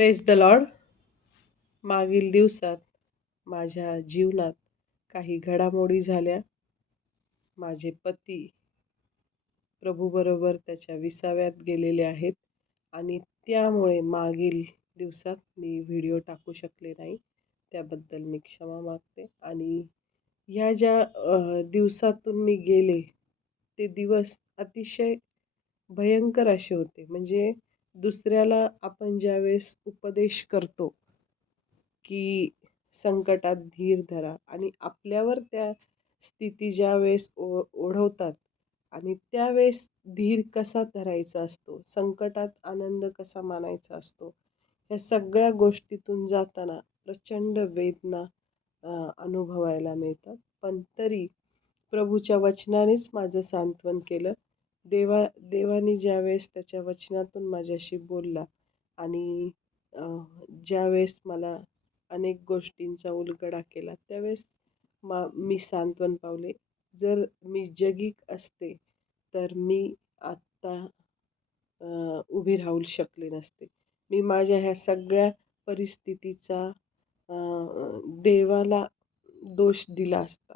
Praise the Lord. मागील दिवसात माझ्या जीवनात काही घडामोडी झाल्या. माझे पती प्रभूबरोबर त्याच्या विसाव्यात गेलेले आहेत आणि त्यामुळे मागील दिवसात मी व्हिडिओ टाकू शकले नाही. त्याबद्दल मी क्षमा मागते. आणि ह्या ज्या दिवसातून मी गेले ते दिवस अतिशय भयंकर असे होते. म्हणजे दुसऱ्याला आपण ज्यावेळेस उपदेश करतो की संकटात धीर धरा आणि आपल्यावर त्या स्थिती ज्यावेळेस ओढवतात आणि त्यावेळेस धीर कसा धरायचा असतो, संकटात आनंद कसा मानायचा असतो, या सगळ्या गोष्टीतून जाताना प्रचंड वेदना अनुभवायला मिळतात. पण तरी प्रभूच्या वचनानेच माझं सांत्वन केलं. देवाने ज्यावेळेस त्याच्या वचनातून माझ्याशी बोलला आणि ज्यावेळेस मला अनेक गोष्टींचा उलगडा केला त्यावेळेस मी सांत्वन पावले. जर मी जगी असते तर मी आत्ता उभी राहू शकले नसते. मी माझ्या ह्या सगळ्या परिस्थितीचा देवाला दोष दिला असता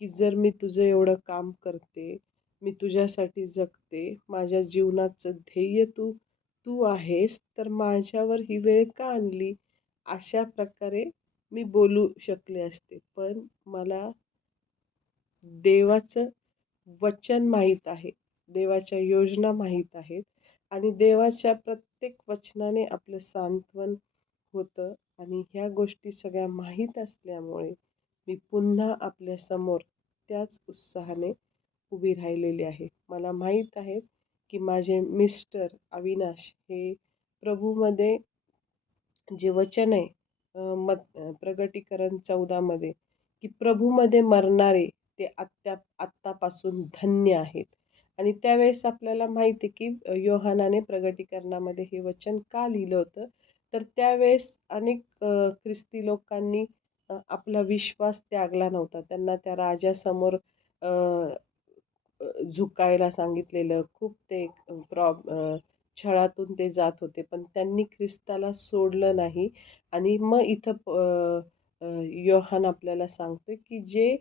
की जर मी तुझं एवढं काम करते, मी तुझ्यासाठी जगते, माझ्या जीवनाचं ध्येय तू तू आहेस, तर माझ्यावर ही वेळ का आणली? अशा प्रकारे मी बोलू शकले असते. पण मला देवाचं वचन माहीत आहे, देवाच्या योजना माहीत आहेत आणि देवाच्या प्रत्येक वचनाने आपलं सांत्वन होतं. आणि ह्या गोष्टी सगळ्या माहीत असल्यामुळे मी पुन्हा आपल्यासमोर त्याच उत्साहाने उभी राहिलेली आहे. मला माहीत आहे की माझे मिस्टर अविनाश हे प्रभूमध्ये जे वचन आहे प्रगटीकरण 14 की प्रभूमध्ये मरणारे ते आत्तापासून धन्य आहेत. आणि त्यावेळेस आपल्याला माहिती आहे की योहानाने प्रगटीकरणामध्ये हे वचन का लिहिलं होतं, तर त्यावेळेस अनेक ख्रिस्ती लोकांनी आपला विश्वास त्यागला नव्हता. त्यांना त्या राजासमोर झुकायला सांगितलेलं. खूप ते छळातून ते जात होते, पण त्यांनी ख्रिस्ताला सोडलं नाही. आणि मग इथं योहान आपल्याला सांगतोय की जे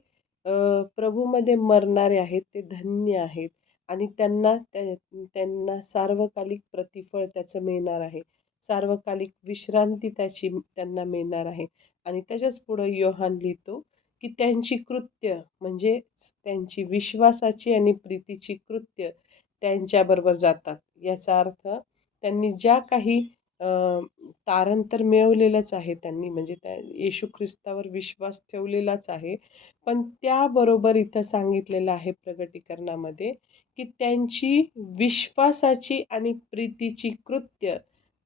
प्रभूमध्ये मरणारे आहेत ते धन्य आहेत आणि त्यांना सार्वकालिक प्रतिफळ त्याचं मिळणार आहे. सार्वकालिक विश्रांती त्याची त्यांना मिळणार आहे. आणि त्याच्याच पुढं योहान लिहितो की त्यांची कृत्य म्हणजे त्यांची विश्वासाची आणि प्रीतीची कृत्य त्यांच्याबरोबर जातात. याचा अर्थ त्यांनी ज्या काही तारण मिळवलेलंच आहे, त्यांनी म्हणजे त्या येशू ख्रिस्तावर विश्वास ठेवलेलाच आहे. पण त्याबरोबर इथं सांगितलेलं आहे प्रगटीकरणामध्ये की त्यांची विश्वासाची आणि प्रीतीची कृत्य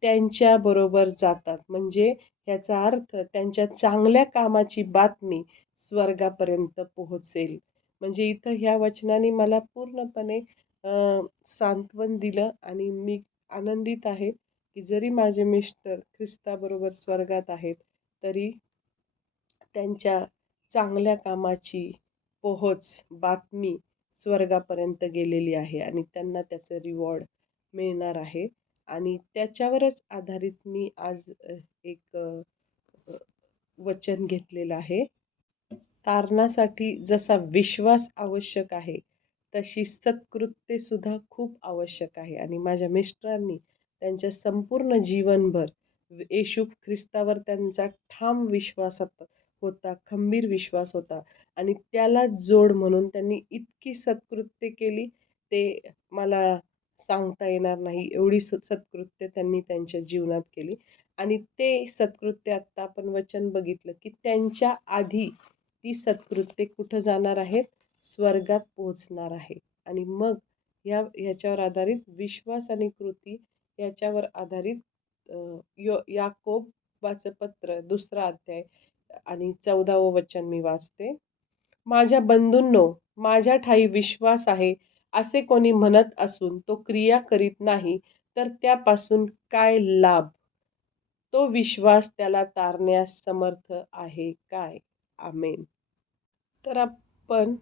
त्यांच्याबरोबर जातात. म्हणजे याचा अर्थ त्यांच्या चांगल्या कामाची बातमी स्वर्गापर्यंत पोहोचेल. म्हणजे इथं ह्या वचनाने मला पूर्णपणे सांत्वन दिलं आणि मी आनंदित आहे की जरी माझे मिस्टर ख्रिस्ताबरोबर स्वर्गात आहेत तरी त्यांच्या चांगल्या कामाची पोहोच बातमी स्वर्गापर्यंत गेलेली आहे आणि त्यांना त्याचं रिवॉर्ड मिळणार आहे. आणि त्याच्यावरच आधारित मी आज एक वचन घेतलेलं आहे. तारणासाठी जसा विश्वास आवश्यक आहे तशी सत्कृत्ये सुद्धा खूप आवश्यक आहे. आणि माझ्या मिस्टरांनी त्यांच्या संपूर्ण जीवनभर येशू ख्रिस्तावर त्यांचा ठाम विश्वास होता, खंबीर विश्वास होता आणि त्याला जोड म्हणून त्यांनी इतकी सत्कृत्ये केली ते मला सांगता येणार नाही. एवढी सत्कृत्य त्यांनी त्यांच्या जीवनात केली. आणि ते सत्कृत्य आत्ता आपण वचन बघितलं की त्यांच्या आधी ती सत्कृत्ये कुठं जाणार आहेत? स्वर्गात पोहोचणार आहे. आणि मग ह्याच्यावर आधारित विश्वास आणि कृती याच्यावर आधारित याकोबाचं पत्र 2 अध्याय आणि 14वं वचन मी वाचते. माझ्या बंधूंनो, माझ्या ठायी विश्वास आहे असे कोणी म्हणत असून तो क्रिया करीत नाही तर त्यापासून काय लाभ? तो विश्वास त्याला तारण्यास समर्थ आहे काय? आमेन. तर आपण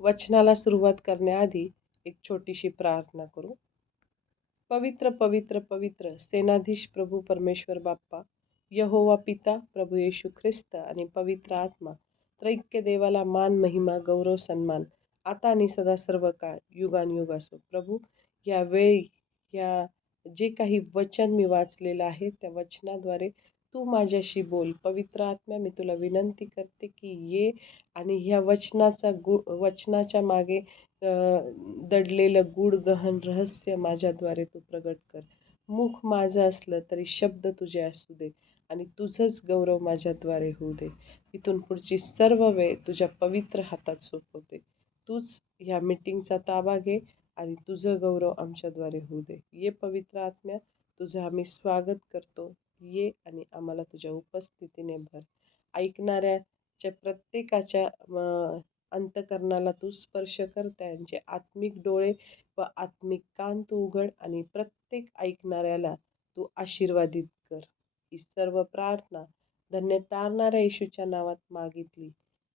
वचनाला सुरुवात करण्याआधी एक छोटीशी प्रार्थना करू. पवित्र पवित्र पवित्र सेनाधीश प्रभू परमेश्वर बाप्पा, यहोवा पिता, प्रभू येशू ख्रिस्त आणि पवित्र आत्मा, त्रैक्य देवाला मान, महिमा, गौरव, सन्मान, आता आणि सदा सर्व काळ, युगानुयुग असो. प्रभू, या वेळी या जे काही वचन मी वाचलेलं आहे, त्या वचनाद्वारे तू माझ्याशी बोल. पवित्र आत्म्या, मी तुला विनंती करते की ये आणि ह्या वचनाच्या मागे दडलेलं गूढ गहन रहस्य माझ्याद्वारे तू प्रगट कर. मुख माझं असलं तरी शब्द तुझे असू दे आणि तुझंच गौरव माझ्याद्वारे होऊ दे. इथून पुढची सर्व वेळ तुझ्या पवित्र हातात सोपवते. तूच ह्या मीटिंगचा ताबा घे आणि तुझं गौरव आमच्याद्वारे होऊ दे. ये पवित्र आत्म्या, तुझं आम्ही स्वागत करतो. ये आणि आम्हाला तुझ्या उपस्थितीने भर. ऐकणाऱ्याच्या प्रत्येकाच्या अंतःकरणाला तू स्पर्श कर. त्यांचे आत्मिक डोळे व आत्मिक कान तू उघड आणि प्रत्येक ऐकणाऱ्याला तू आशीर्वादित कर. ही सर्व प्रार्थना धन्य तारणाऱ्या येशूच्या नावात मागितली.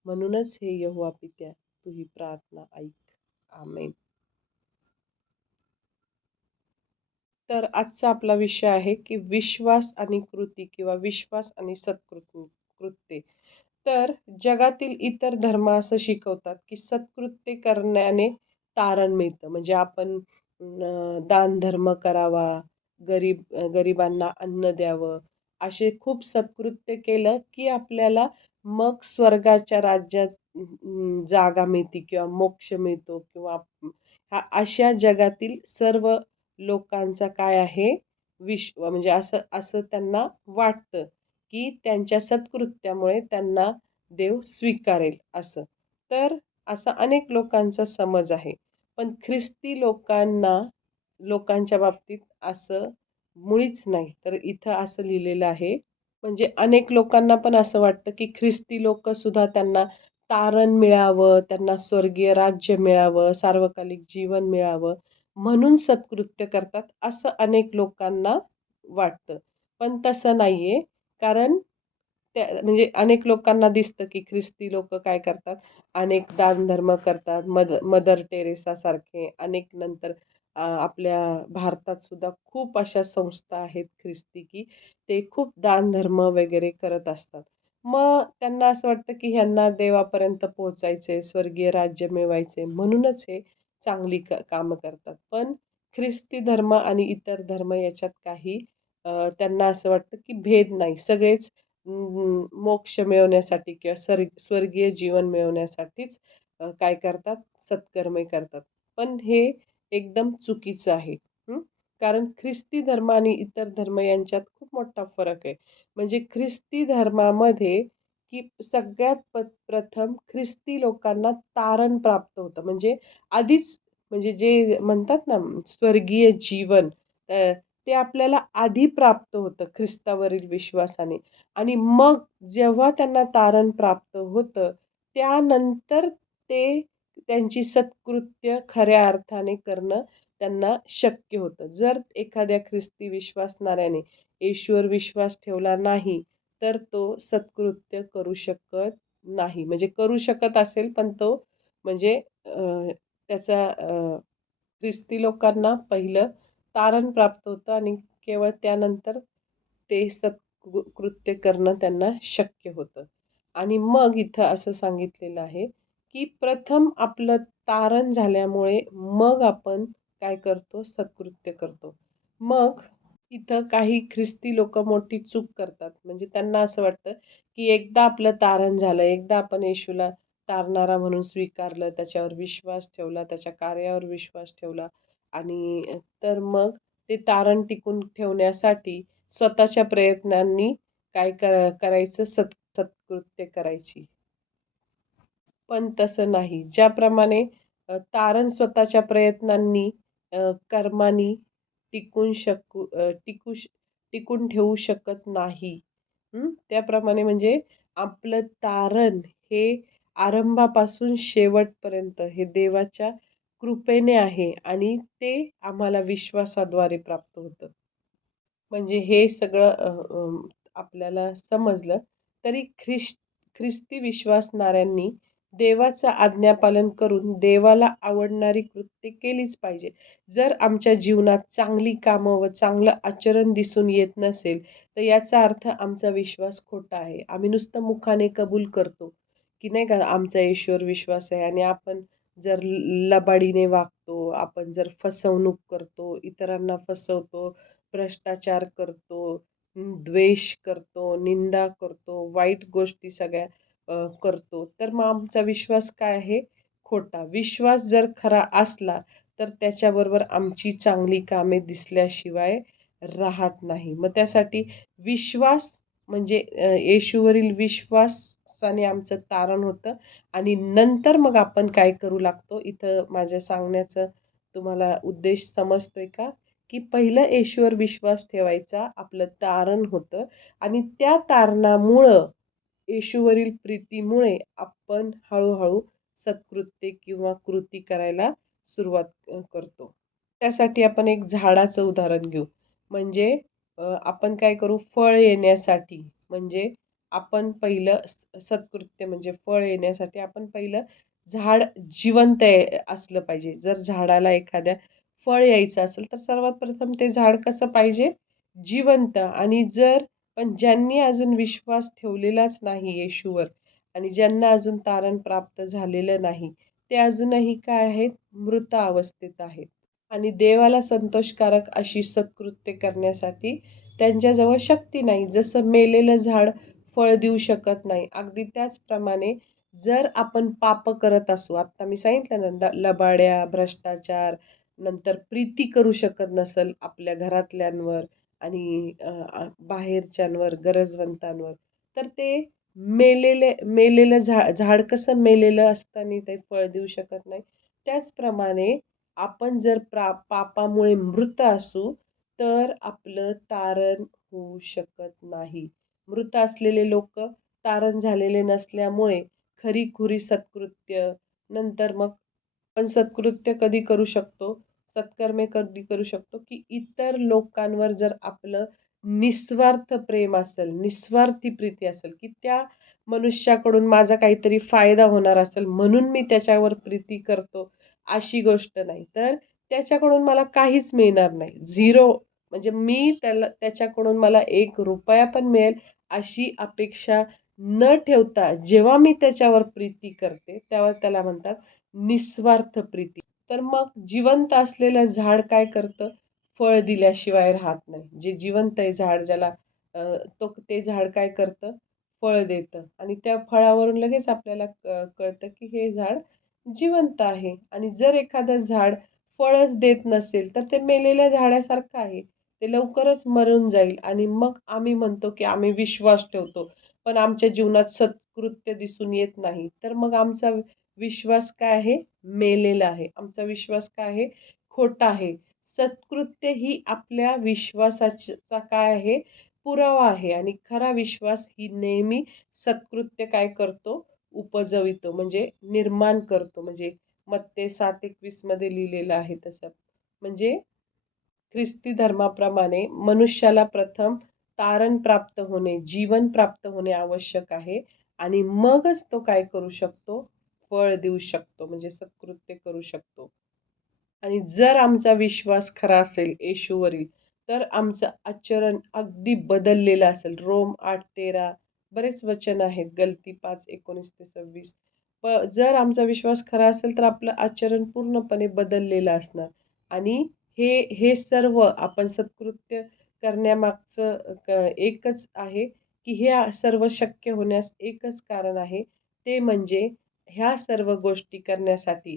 म्हणूनच हे यहोवा पित्या, तू ही प्रार्थना ऐक. आमेन. तर आजचा आपला विषय आहे की विश्वास आणि कृती किंवा विश्वास आणि कृत्ये. तर जगातील इतर धर्म असं शिकवतात की सत्कृत्य करण्याने तारण मिळतं. म्हणजे आपण दानधर्म करावा, गरिबांना अन्न द्यावं, असे खूप सत्कृत्य केलं की आपल्याला मग स्वर्गाच्या राज्यात जागा मिळते किंवा मोक्ष मिळतो किंवा अशा जगातील सर्व लोकांचा काय आहे म्हणजे असं असं त्यांना वाटतं की त्यांच्या सत्कृत्यामुळे त्यांना देव स्वीकारेल असं. तर असा अनेक लोकांचा समज आहे. पण ख्रिस्ती लोकांच्या बाबतीत असं मुळीच नाही. तर इथं असं लिहिलेलं आहे. म्हणजे अनेक लोकांना पण असं वाटतं की ख्रिस्ती लोकंसुद्धा त्यांना तारण मिळावं, त्यांना स्वर्गीय राज्य मिळावं, सार्वकालिक जीवन मिळावं म्हणून सत्कृत्य करतात, असं अनेक लोकांना वाटतं. पण तसं नाहीये. कारण म्हणजे अनेक लोकांना दिसतं की ख्रिस्ती लोकं काय करतात, अनेक दानधर्म करतात. मदर टेरेसा सारखे अनेक नंतर आपल्या भारतात सुद्धा खूप अशा संस्था आहेत ख्रिस्ती की ते खूप दानधर्म वगैरे करत असतात. मग त्यांना असं वाटतं की ह्यांना देवापर्यंत पोहोचायचंय, स्वर्गीय राज्य मिळवायचंय म्हणूनच हे चांगली कामं करतात. पण ख्रिस्ती धर्म आणि इतर धर्म याच्यात काही त्यांना असं वाटतं की भेद नाही. सगळेच मोक्ष मिळवण्यासाठी किंवा स्वर्गीय जीवन मिळवण्यासाठीच काय करतात, सत्कर्मे करतात. पण हे एकदम चुकीचं आहे. कारण ख्रिस्ती धर्म आणि इतर धर्म यांच्यात खूप मोठा फरक आहे. म्हणजे ख्रिस्ती धर्मामध्ये की सगळ्यात प्रथम ख्रिस्ती लोकांना तारण प्राप्त होतं. म्हणजे आधीच म्हणजे जे म्हणतात ना स्वर्गीय जीवन ते आपल्याला आधी प्राप्त होतं ख्रिस्तावरील विश्वासाने. आणि मग जेव्हा त्यांना तारण प्राप्त होतं, त्यानंतर ते त्यांची सत्कृत्य खऱ्या अर्थाने करणं त्यांना शक्य होतं. जर एखाद्या ख्रिस्ती विश्वासणाऱ्याने येशूवर विश्वास ठेवला नाही, तर तो सत्कृत्य करू शकत नाही. म्हणजे करू शकत असेल, पण तो म्हणजे त्याचा ख्रिस्ती लोकांना पहिलं तारण प्राप्त होतं आणि केवळ त्यानंतर ते कृत्य करणं त्यांना शक्य होतं. आणि मग इथं असं सांगितलेलं आहे, की प्रथम आपलं तारण झाल्यामुळे मग आपण काय करतो, सत्कृत्य करतो. मग इथं काही ख्रिस्ती लोकं मोठी चूक करतात. म्हणजे त्यांना असं वाटतं, की एकदा आपलं तारण झालं, एकदा आपण येशूला तारणारा म्हणून स्वीकारलं, त्याच्यावर विश्वास ठेवला, त्याच्या कार्यावर विश्वास ठेवला आणि तर मग ते तारण टिकून ठेवण्यासाठी स्वतःच्या प्रयत्नांनी काय करायचं, सत्कृत्य करायची. पण तसं नाही. ज्याप्रमाणे तारण स्वतःच्या प्रयत्नांनी, कर्मांनी टिकून टिकून ठेवू शकत नाही. त्याप्रमाणे म्हणजे आपलं तारण हे आरंभापासून शेवटपर्यंत हे देवाच्या कृपेने आहे आणि ते आम्हाला विश्वासाद्वारे प्राप्त होतं. म्हणजे हे सगळं आपल्याला समजलं तरी ख्रिस्ती विश्वासणाऱ्यांनी देवाचं आज्ञापालन करून देवाला आवडणारी कृत्ये केलीच पाहिजे. जर आमच्या जीवनात चांगली कामं व चांगलं आचरण दिसून येत नसेल, तर याचा अर्थ आमचा विश्वास खोटा आहे. आम्ही नुसतं मुखाने कबूल करतो, की नाही का आमचा येशूवर विश्वास आहे आणि आपण जर लबाडीने वागतो, आपण जर फसवणूक करतो, इतरांना फसवतो, भ्रष्टाचार करतो, द्वेष करतो, निंदा करतो, वाईट गोष्टी सगळ्या करतो, तर मग आमचा विश्वास काय आहे? खोटा. विश्वास जर खरा असला, तर त्याच्याबरोबर आमची चांगली कामे दिसल्याशिवाय राहत नाही. मग त्यासाठी विश्वास म्हणजे येशूवरील विश्वासाने आमचं तारण होतं आणि नंतर मग आपण काय करू लागतो, इथं माझ्या सांगण्याचा तुम्हाला उद्देश समजतोय का? की पहिलं येशूवर विश्वास ठेवायचा आपलं तारण होतं आणि त्या तारणामुळं येशूवरील प्रीतीमुळे आपण हळू-हळू सत्कृत्ये किंवा कृती करायला सुरुवात करतो. त्यासाठी आपण एक झाडाचं उदाहरण घेऊ. म्हणजे आपण काय करू फळ येण्यासाठी म्हणजे आपण पहिलं सत्कृत्य म्हणजे फळ येण्यासाठी आपण पहिलं झाड जिवंत असलं पाहिजे. जर झाडाला एखाद्या फळ यायचं असेल तर सर्वात प्रथम ते झाड कसं पाहिजे? जिवंत आणि पण ज्यांनी अजून विश्वास ठेवलेलाच नाही येशूवर आणि ज्यांना अजून तारण प्राप्त झालेलं नाही, ते अजूनही काय आहेत? मृत अवस्थेत आहेत. आणि देवाला संतोषकारक अशी सत्कृत्य करण्यासाठी त्यांच्याजवळ शक्ती नाही. जसं मेलेलं झाड फळ देऊ शकत नाही. अगदी त्याचप्रमाणे जर आपण पाप करत असू, आत्ता मी सांगितलं ना, लबाड्या, भ्रष्टाचार, नंतर प्रीती करू शकत नसेल आपल्या घरातल्यांवर आणि बाहेरच्यांवर, गरजवंतांवर, तर ते मेलेलं झाड कसं मेलेलं असताना ते फळ देऊ शकत नाही. त्याचप्रमाणे आपण जर पापामुळे मृत असू, तर आपलं तारण होऊ शकत नाही. मृत असलेले लोक तारण झालेले नसल्यामुळे खरी-खुरी सत्कृत्य, नंतर मग आपण सत्कृत्य कधी करू शकतो, सत्कर्मे कधी करू शकतो, की इतर लोकांवर जर आपलं निस्वार्थ प्रेम असेल, निस्वार्थी प्रीती असेल, की त्या मनुष्याकडून माझा काहीतरी फायदा होणार असेल म्हणून मी त्याच्यावर प्रीती करतो, अशी गोष्ट नाही. तर त्याच्याकडून मला काहीच मिळणार नाही. 0 म्हणजे मी त्याच्याकडून मला ₹1 पण मिळेल अशी अपेक्षा न ठेवता जेव्हा मी त्याच्यावर प्रीती करते, तेव्हा त्याला म्हणतात निस्वार्थ प्रीती. तर मग जिवंत असलेलं झाड काय करतं? फळ दिल्याशिवाय राहत नाही. जे जिवंत आहे झाड ज्याला ते झाड काय करतं? फळ देतं आणि त्या फळावरून लगेच आपल्याला कळतं की हे झाड जिवंत आहे आणि जर एखादं झाड फळच देत नसेल, तर ते मेलेल्या झाडासारखं आहे. ते लवकरच मरून जाईल आणि मग आम्ही म्हणतो की आम्ही विश्वास ठेवतो, पण आमच्या जीवनात सत्कृत्य दिसून येत नाही. तर मग आमचा विश्वास काय आहे? मेलेला आहे. आमचा विश्वास काय आहे? खोटा आहे. सत्कृत्य ही आपल्या विश्वासाचा काय आहे? पुरावा आहे आणि खरा विश्वास ही नेहमी सत्कृत्य काय करतो? उपजवितो म्हणजे निर्माण करतो. म्हणजे मत्ते 7:21 मध्ये लिहिलेलं आहे तसं. म्हणजे ख्रिस्ती धर्माप्रमाणे मनुष्याला प्रथम तारण प्राप्त होणे, जीवन प्राप्त होणे आवश्यक आहे आणि मगच तो काय करू शकतो? फळ देऊ शकतो म्हणजे सत्कृत्य करू शकतो. आणि जर आमचा विश्वास खरा असेल येशूवरील, तर आमचं आचरण अगदी बदललेलं असेल. रोम 8:13 बरेच वचन आहेत. गलती 5:19-26. जर आमचा विश्वास खरा असेल, तर आपलं आचरण पूर्णपणे बदललेलं असणार आणि हे सर्व आपण सत्कृत्य करण्यामागचं एकच आहे, की हे सर्व शक्य होण्यास एकच कारण आहे. ते म्हणजे ह्या सर्व गोष्टी करण्यासाठी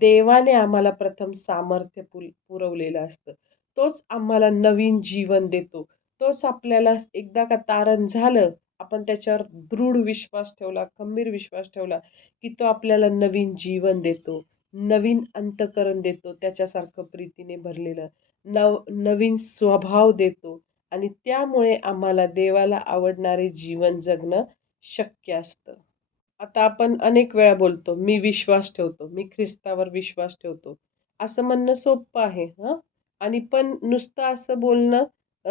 देवाने आम्हाला प्रथम सामर्थ्य पुरवलेलं असतं. तोच आम्हाला नवीन जीवन देतो. तोच आपल्याला एकदा का तारण झालं, आपण त्याच्यावर दृढ विश्वास ठेवला, खंबीर विश्वास ठेवला, की तो आपल्याला नवीन जीवन देतो. नवीन अंतःकरण देतो, त्याच्यासारखं प्रीतीने भरलेलं. नवीन स्वभाव देतो आणि त्यामुळे आम्हाला देवाला आवडणारे जीवन जगणं शक्य असतं. आता आपण अनेक वेळा बोलतो, "मी विश्वास ठेवतो, मी ख्रिस्तावर विश्वास ठेवतो." असं म्हणणं सोपं आहे हं. आणि पण नुसतं असं बोलणं अ,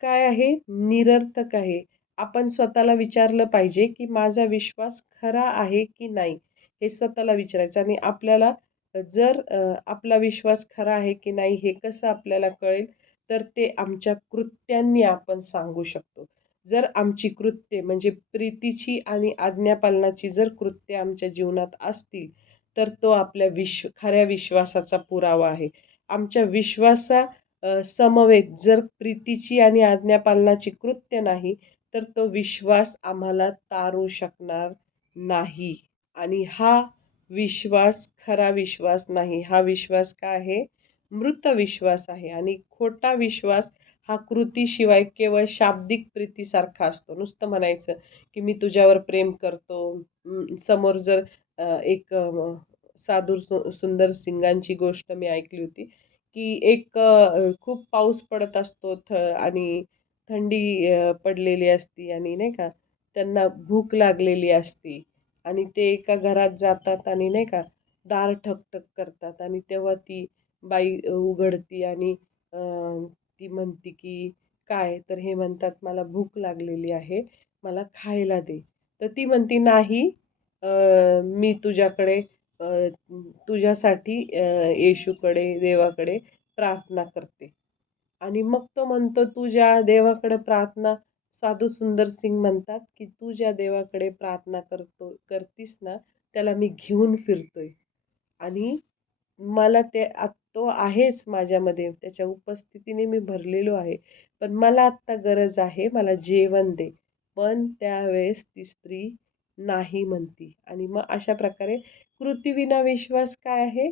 काय आहे? निरर्थक आहे. आपण स्वतःला विचारलं पाहिजे, की माझा विश्वास खरा आहे की नाही? हे स्वतःला विचारायचं. आणि आपल्याला जर आपला विश्वास खरा आहे की नाही हे कसं आपल्याला कळेल, तर ते आमच्या कृत्यांनी आपण सांगू शकतो. जर आमची कृत्ये म्हणजे प्रीतीची आणि आज्ञापालनाची जर कृत्ये आमच्या जीवनात असतील, तर तो आपल्या खऱ्या विश्वासाचा पुरावा आहे. आमच्या समवेत जर प्रीतीची आणि आज्ञापालनाची कृत्य नाही, तर तो विश्वास आम्हाला तारू शकणार नाही. आणि हा विश्वास खरा विश्वास नाही. हा विश्वास काय आहे? मृत विश्वास आहे. आणि खोटा विश्वास हा कृतीशिवाय केवळ शाब्दिक प्रीतीसारखा असतो. नुसतं म्हणायचं, की मी तुझ्यावर प्रेम करतो. समोर जर एक साधू सुंदर सिंगांची गोष्ट मी ऐकली होती, की एक खूप पाऊस पडत असतो आणि थंडी पडलेली असती आणि नाही का, त्यांना भूक लागलेली असती आणि ते एका घरात जातात आणि नाही का, दार ठक-ठक करतात आणि तेव्हा ती बाई उघडती आणि ती म्हणते, की "काय?" तर हे म्हणतात, "मला भूक लागलेली आहे, मला खायला दे." तर ती म्हणते, "नाही, मी तुझ्याकडे अ, तुझ्यासाठी येशूकडे, देवाकडे प्रार्थना करते." आणि मग तो म्हणतो, "तू ज्या देवाकडे प्रार्थना" साधू सुंदर सिंग म्हणतात, की "तू ज्या देवाकडे प्रार्थना करतीस ना, त्याला मी घेऊन फिरतोय आणि मला तो आहेच माझ्यामध्ये, त्याच्या उपस्थितीने मी भरलेलो आहे. पण मला आत्ता गरज आहे, मला जेवण दे." पण त्यावेळेस ती स्त्री नाही म्हणती आणि मग अशा प्रकारे कृतीविना विश्वास काय आहे?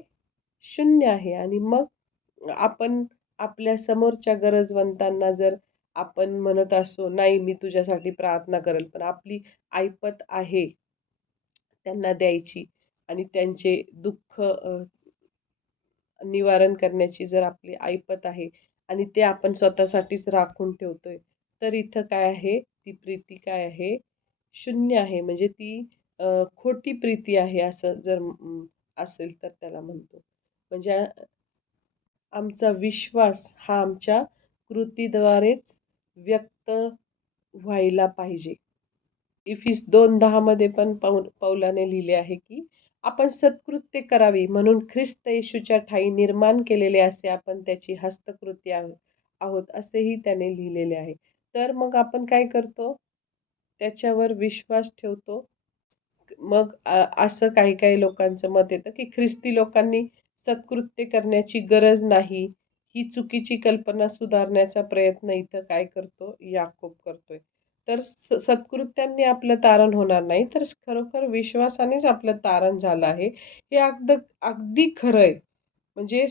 शून्य आहे. आणि मग आपण आपल्या समोरच्या गरजवंतांना जर आपण म्हणत असू, "नाही, मी तुझ्यासाठी प्रार्थना करेल." पण आपली ऐपत आहे त्यांना द्यायची आणि त्यांचे दुःख निवारण करण्याची जर आपली ऐपत आहे आणि ते आपण स्वतःसाठीच राखून ठेवतोय, तर इथं काय आहे? ती प्रीती काय आहे? शून्य आहे. म्हणजे ती खोटी प्रीती आहे असं जर असेल तर त्याला म्हणतो. म्हणजे आमचा विश्वास हा आमच्या कृतीद्वारेच व्यक्त व्हायला पाहिजे. इफिस 2:10 मध्ये पण पौलाने लिहिले आहे, की आपण सत्कृत्य करावी म्हणून ख्रिस्त येशूच्या ठायी निर्माण केलेले असे आपण त्याची हस्तकृती आहोत आहोत असेही त्याने लिहिलेले आहे. तर मग आपण काय करतो? त्याच्यावर विश्वास ठेवतो. मग असं काही-काही लोकांचं मत येतं, की ख्रिस्ती लोकांनी सत्कृत्य करण्याची गरज नाही. ही चुकीची कल्पना सुधारण्याचा प्रयत्न इथं काय करतो? याकूब करतोय. तर सत्कृत्यांनी आपलं तारण होणार नाही, तर खरोखर विश्वासानेच आपलं तारण झालं आहे. हे अगदी खरं आहे. म्हणजे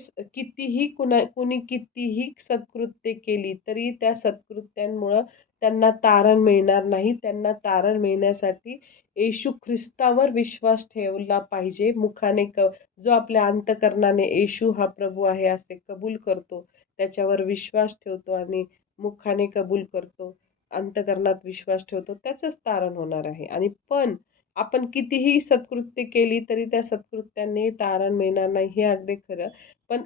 कुणी कितीही सत्कृत्य केली, तरी त्या सत्कृत्यांमुळं त्यांना तारण मिळणार नाही. त्यांना तारण मिळण्यासाठी येशू ख्रिस्तावर विश्वास ठेवला पाहिजे. जो आपल्या अंतःकरणाने येशू हा प्रभू आहे असे कबूल करतो, त्याच्यावर विश्वास ठेवतो आणि मुखाने कबूल करतो, अंतःकरणात विश्वास ठेवतो, त्याचंच तारण होणार आहे. आणि पण आपण कितीही सत्कृत्य केली, तरी त्या सत्कृत्यांनी तारण मिळणार नाही, हे अगदी खरं. पण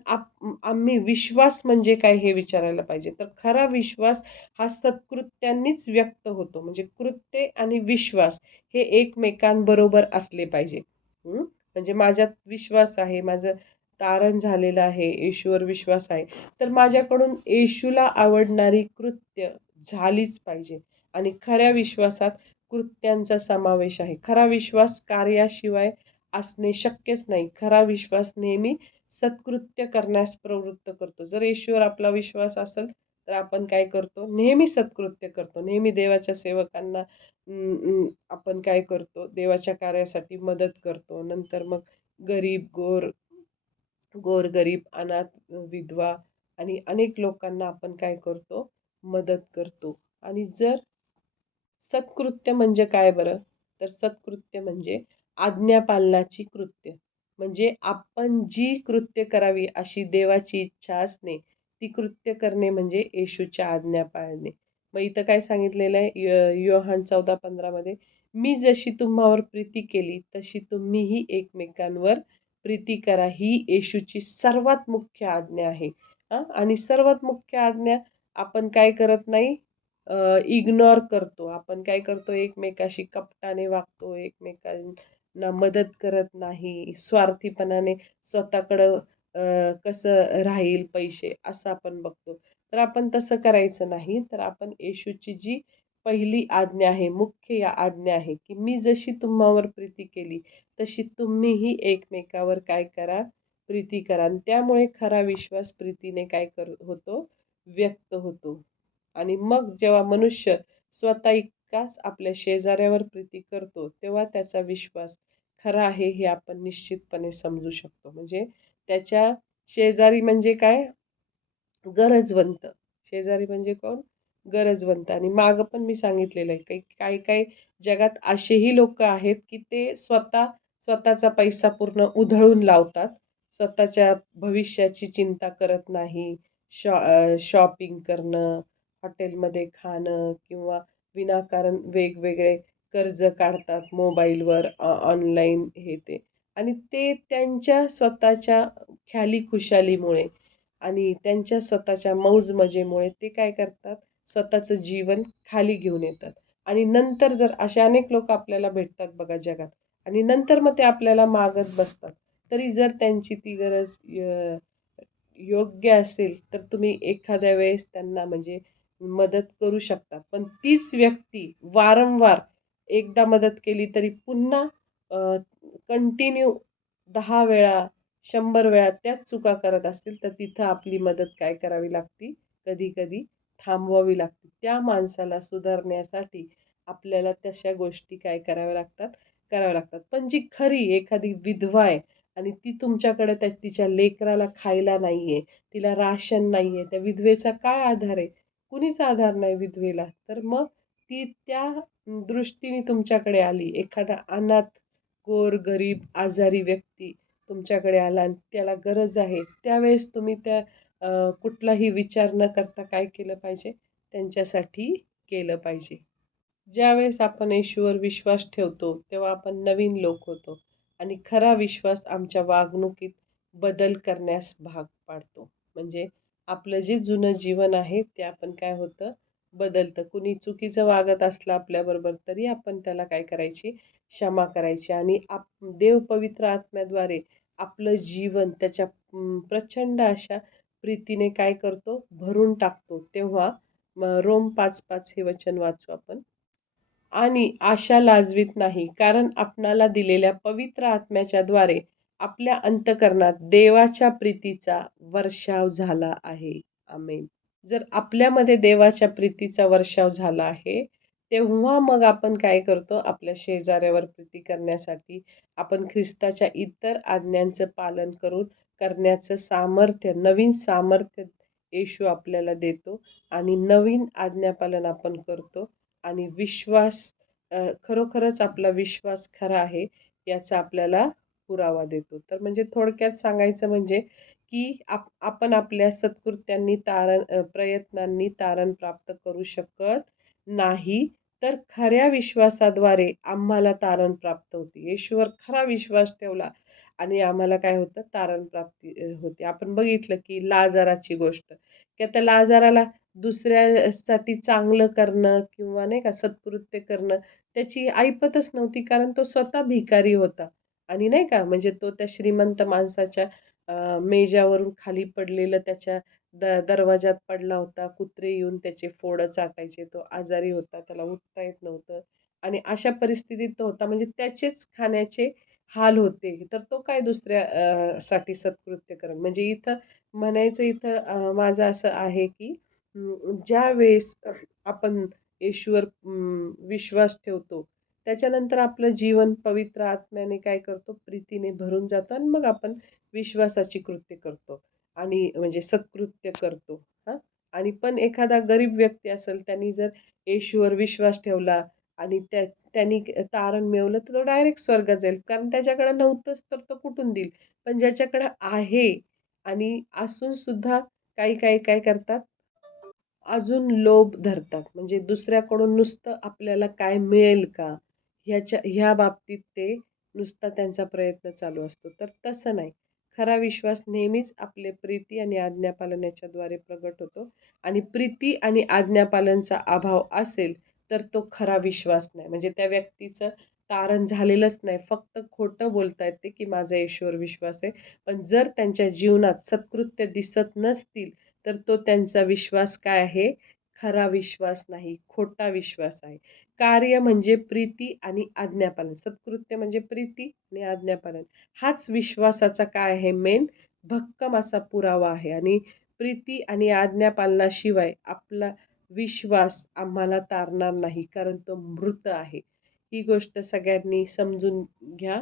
आम्ही विश्वास म्हणजे काय हे विचारायला पाहिजे. तर खरा विश्वास हा सत्कृत्यांनीच व्यक्त होतो. म्हणजे कृत्य आणि विश्वास हे एकमेकांबरोबर असले पाहिजे. म्हणजे माझ्यात विश्वास आहे, माझं तारण झालेलं आहे, येशूवर विश्वास आहे. तर माझ्याकडून येशूला आवडणारी कृत्य झालीच पाहिजे. आणि खऱ्या विश्वासात कृत्यांचा समावेश आहे. खरा विश्वास कार्याशिवाय असणे शक्यच नाही. खरा विश्वास नेहमी सत्कृत्य करण्यास प्रवृत्त करतो. जर येशूवर आपला विश्वास असेल, तर आपण काय करतो? नेहमी सत्कृत्य करतो. नेहमी देवाच्या सेवकांना आपण काय करतो? देवाच्या कार्यासाठी मदत करतो. नंतर मग गरीब, गोरगरीब, अनाथ, विधवा आणि अनेक लोकांना आपण काय करतो? मदत करतो. आणि जर सत्कृत्य म्हणजे काय बरं? तर सत्कृत्य म्हणजे आज्ञापालनाची कृत्य. म्हणजे आपण जी कृत्य करावी अशी देवाची इच्छा असणे, ती कृत्य करणे म्हणजे येशूच्या आज्ञा पाळणे. मग इथं काय सांगितलेलं आहे योहान 14:15 मध्ये, "मी जशी तुम्हावर प्रीती केली, तशी तुम्हीही एकमेकांवर प्रीती करा. ही येशूची सर्वात मुख्य आज्ञा आहे." आणि सर्वात मुख्य आज्ञा आपण काय करत नाही? इग्नोर करतो. आपण काय करतो? एकमेकाशी कपटाने वागतो, ना मदत करत नाही, स्वार्थीपणाने स्वतःकडं कसं राहील पैसे असं आपण बघतो. तर आपण तसं करायचं नाही. तर आपण येशूची जी पहिली आज्ञा आहे, मुख्य या आज्ञा आहे, की मी जशी तुम्हावर प्रीती केली, तशी तुम्हीही एकमेकावर काय करा, प्रीती करा. आणि त्यामुळे खरा विश्वास प्रीतीने काय होतो, व्यक्त होतो. आणि मग जेव्हा मनुष्य स्वतः इतकाच आपल्या शेजाऱ्यावर प्रीती करतो, तेव्हा त्याचा विश्वास खरा आहे हे आपण निश्चितपणे समजू शकतो. म्हणजे त्याच्या शेजारी म्हणजे काय? गरजवंत. शेजारी म्हणजे कोण? गरजवंत. आणि मागं पण मी सांगितलेलं आहे, काही-काही जगात असेही लोकं आहेत, की ते स्वतःचा पैसा पूर्ण उधळून लावतात. स्वतःच्या भविष्याची चिंता करत नाही. शॉपिंग करणं, हॉटेलमध्ये खाणं किंवा विनाकारण वेगवेगळे कर्ज काढतात मोबाईलवर, ऑनलाईन हे ते. आणि ते त्यांच्या स्वतःच्या ख्यालीखुशालीमुळे आणि त्यांच्या स्वतःच्या मौज-मजेमुळे ते काय करतात, स्वतःचं जीवन खाली घेऊन येतात. आणि नंतर जर असे अनेक लोकं आपल्याला भेटतात बघा जगात आणि नंतर मग ते आपल्याला मागत बसतात. तरी जर त्यांची ती गरज योग्य असेल, तर तुम्ही एखाद्या वेळेस त्यांना म्हणजे मदत करू शकता. पण तीच व्यक्ती वारंवार एकदा मदत केली तरी पुन्हा कंटिन्यू 10 वेळा 100 वेळा त्याच चुका करत असतील, तर तिथं आपली मदत काय करावी लागती, कधी-कधी थांबवावी लागते. त्या माणसाला सुधारण्यासाठी आपल्याला तशा गोष्टी काय कराव्या लागतात. पण जी खरी एखादी विधवा आहे आणि ती तुमच्याकडे तिच्या लेकराला खायला नाहीये, तिला राशन नाहीये, त्या विधवेचा काय आधार आहे? कुणीच आधार नाही विधवेला. तर मग ती त्या दृष्टीने तुमच्याकडे आली. एखादा अनाथ, गोर-गरीब, आजारी व्यक्ती तुमच्याकडे आला आणि त्याला गरज आहे, त्यावेळेस तुम्ही कुठलाही विचार न करता काय केलं पाहिजे? त्यांच्यासाठी केलं पाहिजे. ज्यावेळेस आपण येशूवर विश्वास ठेवतो, तेव्हा आपण नवीन लोक होतो आणि खरा विश्वास आमच्या वागणुकीत बदल करण्यास भाग पाडतो. म्हणजे आपलं जे जुनं जीवन आहे, ते आपण काय होतं, बदलतं. कुणी चुकीचं वागत असलं आपल्याबरोबर, तरी आपण त्याला काय करायची, क्षमा करायची आणि देव पवित्र आत्म्याद्वारे आपलं जीवन त्याच्या प्रचंड अशा प्रीतीने काय करतो, भरून टाकतो. तेव्हा रोम 5:5 हे वचन वाचू आपण. आणि आशा लाजवीत नाही, कारण आपणाला दिलेल्या पवित्र आत्म्याच्या द्वारे आपल्या अंतःकरणात देवाच्या प्रीतीचा वर्षाव झाला आहे. आमेन. जर आपल्यामध्ये देवाच्या प्रीतीचा वर्षाव झाला आहे, तेव्हा मग आपण काय करतो, आपल्या शेजाऱ्यावर प्रीती करण्यासाठी आपण ख्रिस्ताच्या इतर आज्ञांचं पालन करण्याचं सामर्थ्य, नवीन सामर्थ्य येशू आपल्याला देतो आणि नवीन आज्ञापालन आपण करतो आणि खरोखरच आपला विश्वास खरा आहे याचा आपल्याला पुरावा देतो. तर म्हणजे थोडक्यात सांगायचं म्हणजे, की आपण आपल्या सत्कृत्यांनी प्रयत्नांनी तारण प्राप्त करू शकत नाही, तर खऱ्या विश्वासाद्वारे आम्हाला तारण प्राप्त होते. येशूवर खरा विश्वास ठेवला आणि आम्हाला काय होतं, तारण प्राप्ती होते. आपण बघितलं की लाजाराची गोष्ट, की आता लाजाराला दुसऱ्यासाठी चांगलं करणं किंवा नाही का सत्कृत्य करणं त्याची ऐपतच नव्हती, कारण तो स्वतः भिकारी होता आणि नाही का म्हणजे तो त्या श्रीमंत माणसाच्या मेजावरून खाली पडलेलं त्याच्या दरवाजात पडला होता. कुत्रे येऊन त्याचे फोडं चाटायचे. तो आजारी होता, त्याला उठता येत नव्हतं आणि अशा परिस्थितीत तो होता. म्हणजे त्याचेच खाण्याचे हाल होते. तर तो काय दुसऱ्या साठी सत्कृत्य करेल. म्हणजे इथं माझं असं आहे, की ज्यावेळेस आपण येशूवर विश्वास ठेवतो, त्याच्यानंतर आपलं जीवन पवित्र आत्म्याने काय करतो, प्रीतीने भरून जातं आणि मग आपण विश्वासाची कृत्य करतो आणि म्हणजे सत्कृत्य करतो. हां. आणि पण एखादा गरीब व्यक्ती असेल, त्यांनी जर येशूवर विश्वास ठेवला आणि त्यांनी तारण मिळवलं, तर तो डायरेक्ट स्वर्गात जाईल. कारण त्याच्याकडे नव्हतंच तर तो कुठून देईल? पण ज्याच्याकडे आहे आणि असून सुद्धा काही-काही काय करतात, अजून लोभ धरतात. म्हणजे दुसऱ्याकडून नुसतं आपल्याला काय मिळेल का? ह्या बाबतीत ते नुसता त्यांचा प्रयत्न चालू असतो. तर तसं नाही. खरा विश्वास नेहमीच आपले प्रीती आणि आज्ञापालन याच्याद्वारे प्रगट होतो आणि प्रीती आणि आज्ञापालनचा अभाव असेल, तर तो खरा विश्वास नाही. म्हणजे त्या व्यक्तीचं तारण झालेलंच नाही. फक्त खोटं बोलतायत ते, की माझा येशूवर विश्वास आहे. पण जर त्यांच्या जीवनात सत्कृत्य दिसत नसतील, तर तो त्यांचा विश्वास काय आहे? खरा विश्वास नाही, खोटा विश्वास आहे. कार्य म्हणजे प्रीती आणि आज्ञापालन. सत्कृत्य म्हणजे प्रीती आणि आज्ञापालन. हाच विश्वासाचा काय आहे? मेन भक्कम असा पुरावा आहे. आणि प्रीती आणि आज्ञापालनाशिवाय आपला विश्वास आम्हाला तारणार नाही, कारण तो मृत आहे. ही गोष्ट सगळ्यांनी समजून घ्या.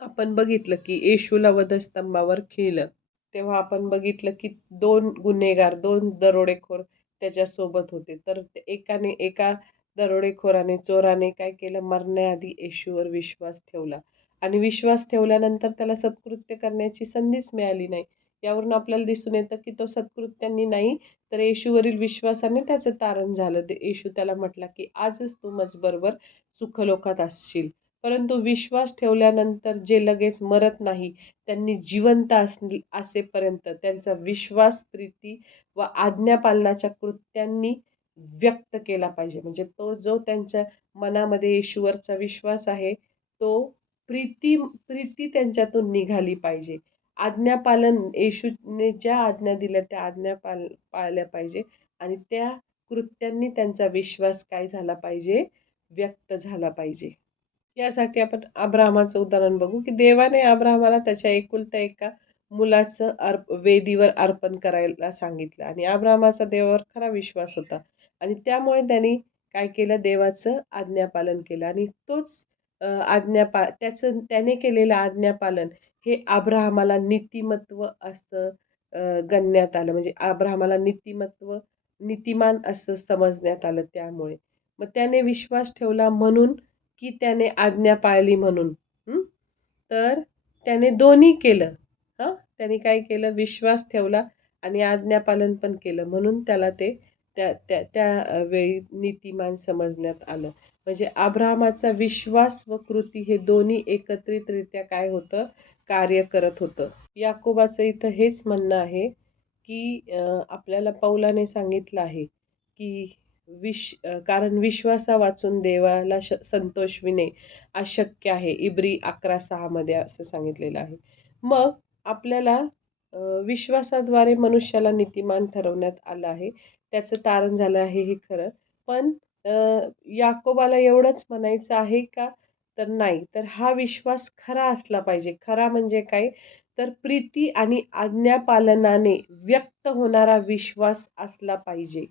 आपण बघितलं की येशूला वधस्तंभावर खिळलं. तेव्हा आपण बघितलं की 2 गुन्हेगार, 2 दरोडेखोर त्याच्यासोबत होते. तर एका दरोडेखोराने, चोराने काय केलं? मरण्याआधी येशूवर विश्वास ठेवला. आणि विश्वास ठेवल्यानंतर त्याला सत्कृत्य करण्याची संधीच मिळाली नाही. यावरून आपल्याला दिसून येतं की तो सत्कृत्यांनी नाही, तर येशूवरील विश्वासाने त्याचं तारण झालं. ते येशू त्याला म्हटला की आजच तू माझ्याबरोबर सुखलोकात असशील. परंतु विश्वास ठेवल्यानंतर जे लगेच मरत नाही, त्यांनी जिवंत असेपर्यंत त्यांचा विश्वास, प्रीती व आज्ञापालनाच्या कृत्यांनी व्यक्त केला पाहिजे. म्हणजे तो जो त्यांच्या मनामध्ये येशूवरचा विश्वास आहे, तो प्रीती प्रीती त्यांच्यातून निघाली पाहिजे. आज्ञापालन, येशूने ज्या आज्ञा दिल्या त्या आज्ञा पाळल्या पाहिजे आणि त्या कृत्यांनी त्यांचा विश्वास काय झाला पाहिजे? व्यक्त झाला पाहिजे. यासाठी आपण अब्राहमाचं उदाहरण बघू, की देवाने अब्राहमाला त्याच्या एकुलत्या एका मुलाचं वेदीवर अर्पण करायला सांगितलं आणि अब्राहमाचा देवावर खरा विश्वास होता आणि त्यामुळे त्यांनी काय केलं? देवाचं आज्ञापालन केलं आणि तोच त्याने केलेलं आज्ञापालन हे अब्राहमाला नीतिमत्व असं गणण्यात आलं. म्हणजे अब्राहमाला नीतिमान असं समजण्यात आलं त्यामुळे. मग त्याने विश्वास ठेवला म्हणून, की त्याने आज्ञा पाळली म्हणून. हं. तर त्याने दोन्ही केलं. हां. त्याने काय केलं? विश्वास ठेवला आणि आज्ञापालन पण केलं. म्हणून त्याला ते त्या त्या त्या वेळी नीतिमान समजण्यात आलं. म्हणजे अब्राहमाचा विश्वास व कृती हे दोन्ही एकत्रितरित्या काय होतं? कार्य करत होतं. याकोबाचं इथं हेच म्हणणं आहे, की आपल्याला पौलाने सांगितलं आहे, की कारण विश्वासावाचून देवाला संतोषविणे अशक्य आहे. इब्री 11:6 मध्ये असं सांगितलेलं आहे. मग आपल्याला विश्वासाद्वारे मनुष्याला नीतिमान ठरवण्यात आलं आहे. त्याचं तारण झालं आहे हे खरं. पण अ, याकोबाला एवढंच म्हणायचं आहे का? तर नाही. तर हा विश्वास खरा असला पाहिजे. खरा म्हणजे काय? तर प्रीती आणि आज्ञापालनाने व्यक्त होणारा विश्वास असला पाहिजे.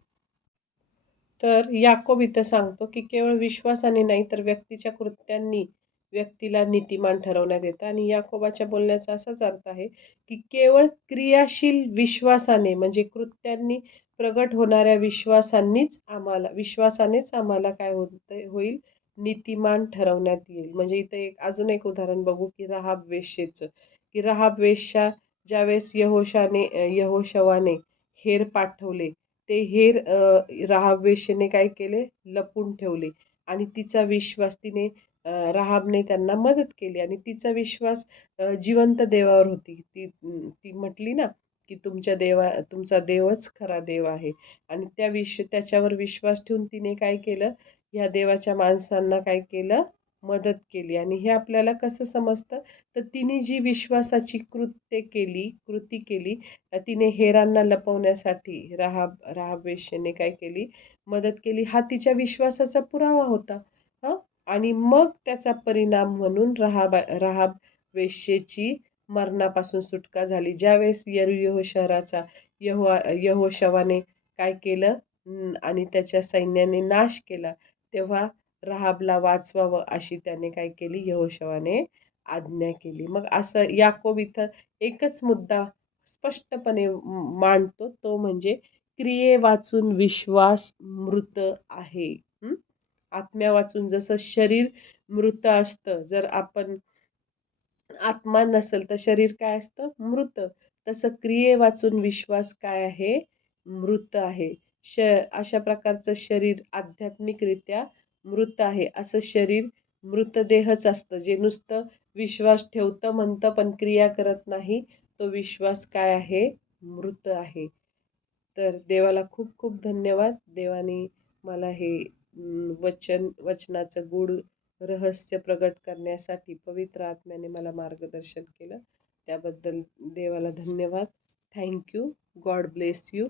तर याकोब इथं सांगतो, की केवळ विश्वासाने नाही, तर व्यक्तीच्या कृत्यांनी व्यक्तीला नीतिमान ठरवण्यात येतं आणि याकोबाच्या बोलण्याचा असाच अर्थ आहे, की केवळ क्रियाशील विश्वासाने म्हणजे कृत्यांनी प्रगट होणाऱ्या विश्वासानेच आम्हाला काय होईल? नीतिमान ठरवण्यात येईल. म्हणजे इथं अजून एक उदाहरण बघू, की राहाब वेश्येचं, की राहाब वेश्या ज्यावेळेस यहोशवाने हेर पाठवले, ते हेर राहाब वेश्येने काय केले? लपून ठेवले आणि तिने राहाबने त्यांना मदत केली आणि तिचा विश्वास जिवंत देवावर होती. ती म्हटली ना, की तुमचा देवच खरा देव आहे आणि त्याच्यावर विश्वास ठेवून तिने काय केलं? ह्या देवाच्या माणसांना काय केलं? मदत केली आणि हे आपल्याला कसं समजतं? तर तिने जी विश्वासाची कृती केली, तिने हेरांना लपवण्यासाठी राहाब वेश्येने काय केली? मदत केली. हा तिच्या विश्वासाचा पुरावा होता. हां. आणि मग त्याचा परिणाम म्हणून राहाब वेश्येची मरणापासून सुटका झाली. ज्यावेळेस यरीहो शहराचा यहोशवाने काय केलं? आणि त्याच्या सैन्याने नाश केला, तेव्हा राहाबला वाचवावं अशी त्याने काय केली? यहोशवाने आज्ञा केली. मग असं याकोब इथं एकच मुद्दा स्पष्टपणे मांडतो, तो म्हणजे क्रिये वाचून विश्वास मृत आहे. हं? आत्म्या वाचून जसं शरीर मृत असतं, जर आपण आत्मा नसेल तर शरीर काय असतं? मृत. तसं क्रिये वाचून विश्वास काय आहे? मृत आहे. अशा प्रकारचं शरीर आध्यात्मिकरित्या मृत आहे. असं शरीर मृतदेहच असतं, जे नुसतं विश्वास ठेवतं म्हणतं पण क्रिया करत नाही. तो विश्वास काय आहे? मृत आहे. तर देवाला खूप खूप धन्यवाद. देवाने मला हे वचनाचं गूढ रहस्य प्रगट करण्यासाठी पवित्र आत्म्याने मला मार्गदर्शन केलं. त्याबद्दल देवाला धन्यवाद. Thank you. God bless you.